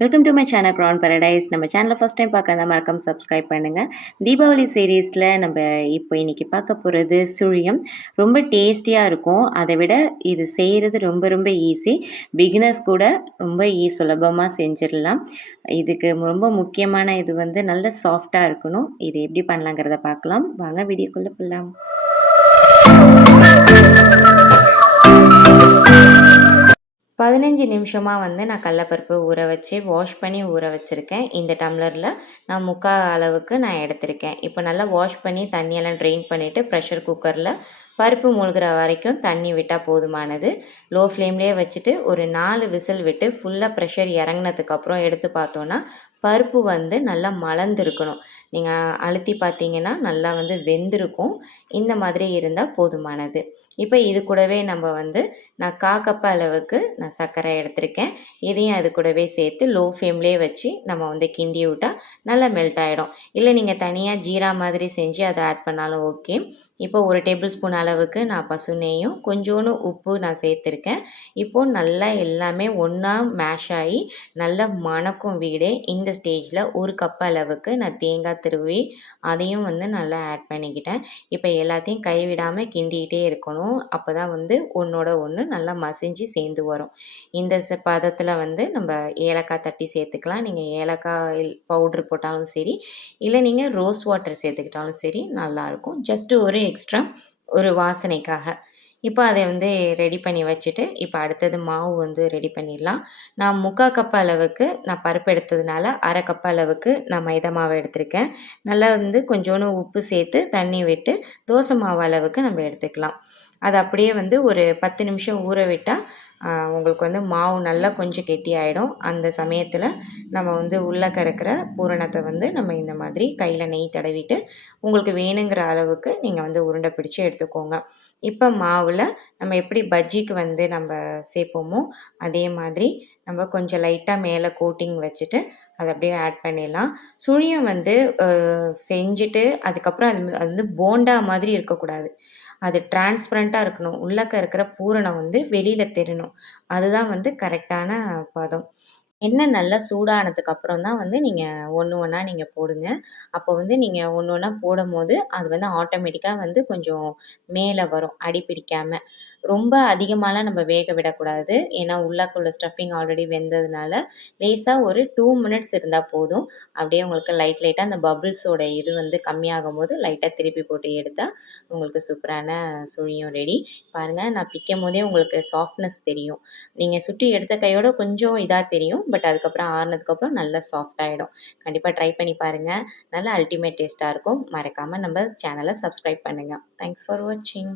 Welcome to my channel crown paradise. நம்ம சேனலை first time பார்க்க மறக்காம சப்ஸ்கிரைப் பண்ணுங்கள். தீபாவளி சீரீஸில் நம்ம இப்போ இன்றைக்கி பார்க்க போகிறது சுழியம். ரொம்ப டேஸ்டியாக இருக்கும். அதை விட இது செய்கிறது ரொம்ப ரொம்ப ஈஸி. பிகினர்ஸ் கூட ரொம்ப சுலபமாக செஞ்சிடலாம். இதுக்கு ரொம்ப முக்கியமான இது நல்ல சாஃப்டாக இருக்கணும். இது எப்படி பண்ணலாங்கிறத பார்க்கலாம். வாங்க வீடியோக்குள்ளே போகலாம். பதினஞ்சு நிமிஷமாக நான் கடலப்பருப்பு ஊற வச்சு வாஷ் பண்ணி ஊற வச்சுருக்கேன். இந்த டம்ளரில் நான் முக்கால் அளவுக்கு நான் எடுத்திருக்கேன். இப்போ நல்லா வாஷ் பண்ணி தண்ணியெல்லாம் ட்ரெயின் பண்ணிவிட்டு ப்ரெஷர் குக்கரில் பருப்பு மூழ்கிற வரைக்கும் தண்ணி விட்டால் போதுமானது. லோ ஃப்ளேம்லேயே வச்சுட்டு ஒரு 4 விசில் விட்டு ஃபுல்லாக ப்ரெஷர் இறங்கினதுக்கப்புறம் எடுத்து பார்த்தோன்னா பருப்பு நல்லா மலர்ந்துருக்கணும். நீங்கள் அழுத்தி பார்த்தீங்கன்னா நல்லா வெந்திருக்கும். இந்த மாதிரி இருந்தால் போதுமானது. இப்போ இது கூடவே நம்ம நான் 1/4 கப் அளவுக்கு நான் சர்க்கரை எடுத்திருக்கேன். இதையும் அது கூடவே சேர்த்து லோ ஃப்ளேம்லேயே வச்சு நம்ம கிண்டி விட்டால் நல்லா மெல்ட் ஆகிடும். இல்லை நீங்கள் தனியாக ஜீரா மாதிரி செஞ்சு அதை ஆட் பண்ணாலும் ஓகே. இப்போ 1 டேபிள் ஸ்பூன் அளவுக்கு நான் பசு நெய்யும் கொஞ்சோண்டு உப்பு நான் சேர்த்துருக்கேன். இப்போது நல்லா எல்லாமே ஒன்றா மேஷ் ஆகி நல்லா மணக்கும் வீடே. இந்த ஸ்டேஜில் 1 கப் அளவுக்கு நான் தேங்காய் துருவி அதையும் நல்லா ஆட் பண்ணிக்கிட்டேன். இப்போ எல்லாத்தையும் கைவிடாமல் கிண்டிகிட்டே இருக்கணும். அப்போ தான் ஒன்றோட ஒன்று நல்லா மசிஞ்சு சேர்ந்து வரும். இந்த பதத்தில் நம்ம ஏலக்காய் தட்டி சேர்த்துக்கலாம். நீங்கள் ஏலக்காய் பவுட்ரு போட்டாலும் சரி, இல்லை நீங்கள் ரோஸ் வாட்டர் சேர்த்துக்கிட்டாலும் சரி நல்லாயிருக்கும். ஜஸ்ட்டு ஒரு எக்ஸ்ட்ரா ஒரு வாசனைக்காக. இப்போ அதை ரெடி பண்ணி வச்சுட்டு இப்போ அடுத்தது மாவு ரெடி பண்ணிடலாம். நான் 3/4 கப் அளவுக்கு நான் பருப்பு எடுத்ததுனால 1/2 கப் அளவுக்கு நான் மைதா மாவு எடுத்திருக்கேன். நல்லா கொஞ்சோண்டு உப்பு சேர்த்து தண்ணி விட்டு தோசை மாவு அளவுக்கு நம்ம எடுத்துக்கலாம். அது அப்படியே ஒரு 10 நிமிஷம் ஊற விட்டால் உங்களுக்கு மாவு நல்லா கொஞ்சம் கெட்டியாயிடும். அந்த சமயத்தில் நம்ம உள்ளக்க இருக்கிற பூரணத்தை நம்ம இந்த மாதிரி கையில் நெய் தடவிட்டு உங்களுக்கு வேணுங்கிற அளவுக்கு நீங்கள் உருண்டை பிடிச்சி எடுத்துக்கோங்க. இப்போ மாவில் நம்ம எப்படி பஜ்ஜிக்கு நம்ம சேர்ப்போமோ அதே மாதிரி நம்ம கொஞ்சம் லைட்டாக மேலே கோட்டிங் வச்சுட்டு அதை அப்படியே ஆட் பண்ணிடலாம். சுழியம் செஞ்சுட்டு அதுக்கப்புறம் அது போண்டா மாதிரி இருக்கக்கூடாது. அது டிரான்ஸ்பரண்ட்டாக இருக்கணும். உள்ளக்க இருக்கிற பூரணம் வெளியில் தெரியணும். அதுதான் கரெக்டான பதம். எண்ணெய் நல்லா சூடானதுக்கப்புறம் தான் நீங்கள் ஒன்று ஒன்றா நீங்கள் போடுங்க. அப்போ நீங்கள் ஒன்று ஒன்றா போடும்போது அது ஆட்டோமேட்டிக்காக கொஞ்சம் மேலே வரும் அடி பிடிக்காம. ரொம்ப அதிகமாகலாம் நம்ம வேக விடக்கூடாது. ஏன்னா உள்ளக்குள்ள ஸ்டஃபிங் ஆல்ரெடி வெந்ததுனால லேசாக ஒரு 2 மினிட்ஸ் இருந்தால் போதும். அப்படியே உங்களுக்கு லைட்டாக அந்த பபிள்ஸோட இது கம்மியாகும்போது லைட்டாக திருப்பி போட்டு எடுத்தால் உங்களுக்கு சூப்பரான சுழியம் ரெடி. பாருங்கள், நான் பிக்கும் போதே உங்களுக்கு சாஃப்ட்னஸ் தெரியும். நீங்கள் சுற்றி எடுத்த கையோட கொஞ்சம் இதாக தெரியும். பட் அதுக்கப்புறம் ஆறுனதுக்கப்புறம் நல்லா சாஃப்டாகிடும். கண்டிப்பாக ட்ரை பண்ணி பாருங்கள். நல்லா அல்டிமேட் டேஸ்ட்டாக இருக்கும். மறக்காமல் நம்ம சேனலை சப்ஸ்கிரைப் பண்ணுங்கள். தேங்க்ஸ் ஃபார் வாட்சிங்.